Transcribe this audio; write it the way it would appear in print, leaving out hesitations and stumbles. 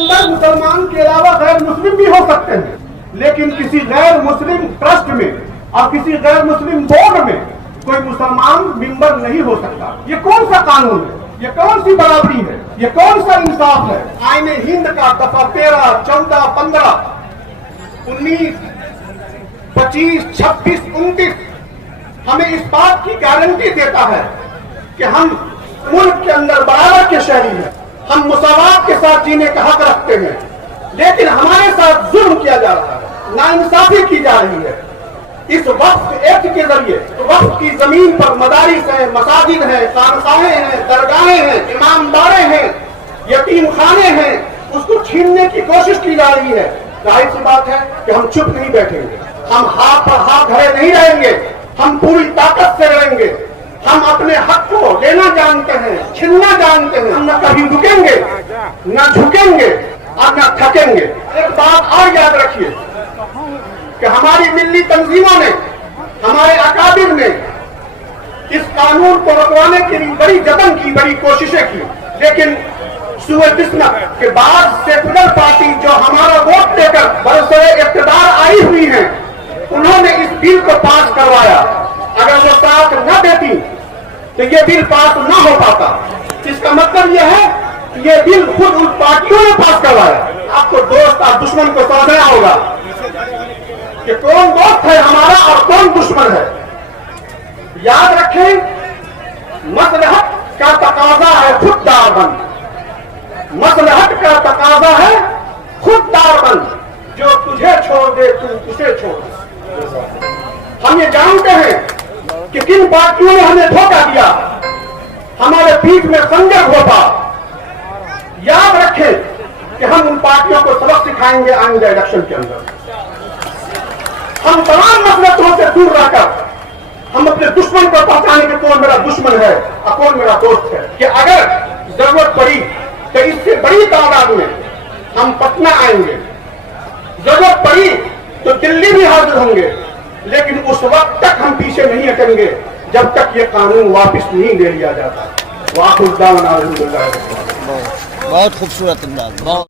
अंदर मुसलमान के अलावा गैर मुस्लिम भी हो सकते हैं, लेकिन किसी गैर मुस्लिम ट्रस्ट में और किसी गैर मुस्लिम बोर्ड में कोई मुसलमान मेंबर नहीं हो सकता। ये कौन सा कानून है? ये कौन सी बराबरी है? ये कौन सा इंसाफ है? आईने हिंद का दफा 13, 14, 15, 19, 25, 26, 29 हमें इस बात की गारंटी देता है कि हम मुल्क के अंदर बराबर के शहरी हैं, हम मुसावात के साथ जीने का हक रखते हैं, लेकिन हमारे साथ जुल्म किया जा रहा है, नाइंसाफी की जा रही है। इस वक्फ एक्ट के जरिए वक्फ की जमीन पर मदारिस हैं, मसाजिद हैं, खानकाहें हैं, दरगाहें हैं, इमाम बाड़े हैं, यतीम खाने हैं, उसको छीनने की कोशिश की जा रही है। जाहिर सी बात है कि हम चुप नहीं बैठेंगे, हम हाथ पर हाथ धरे नहीं रहेंगे, हम पूरी ताकत से लड़ेंगे। हम अपने हक को लेना जानते हैं, छीनना जानते हैं। हम न कभी रुकेंगे, न झुकेंगे और न थकेंगे। एक बात और याद रखिए कि हमारी मिल्ली तंजीमों ने, हमारे अकाबिर ने इस कानून को रुकवाने के लिए बड़ी जतन की, बड़ी कोशिशें की, लेकिन सूए किस्मत के बाद सेकुलर पार्टी जो हमारा वोट देकर बरसरे इख्तिदार आई हुई है, उन्होंने इस बिल को पास करवाया। अगर वो साथ न देती तो ये बिल पास न हो पाता। इसका मतलब यह है कि ये बिल खुद उन पार्टियों ने पास करवाया। आपको दोस्त और दुश्मन को समझना होगा कि कौन दोस्त है हमारा और कौन दुश्मन है। याद रखें, मसलहत का तकाजा है खुद दारबंद, मसलहत का तकाजा है खुद दारबंद। जो तुझे छोड़ दे तू उसे छोड़ दे। हम ये जानते हैं कि किन पार्टियों ने हमें धोखा दिया, हमारे पीठ में खंजर घोंपा। याद रखें कि हम उन पार्टियों को सबक सिखाएंगे आइंदा इलेक्शन के अंदर। हम तमाम मसलतों से दूर रहकर हम अपने दुश्मन को पहचानेंगे, कौन मेरा दुश्मन है और कौन मेरा दोस्त है। कि अगर जरूरत पड़ी तो इससे बड़ी तादाद में हम पटना आएंगे, जरूरत पड़ी तो दिल्ली भी हाजिर होंगे, लेकिन उस वक्त तक हम पीछे नहीं हटेंगे जब तक ये कानून वापस नहीं ले लिया जाता। बहुत खूबसूरत अंदाज।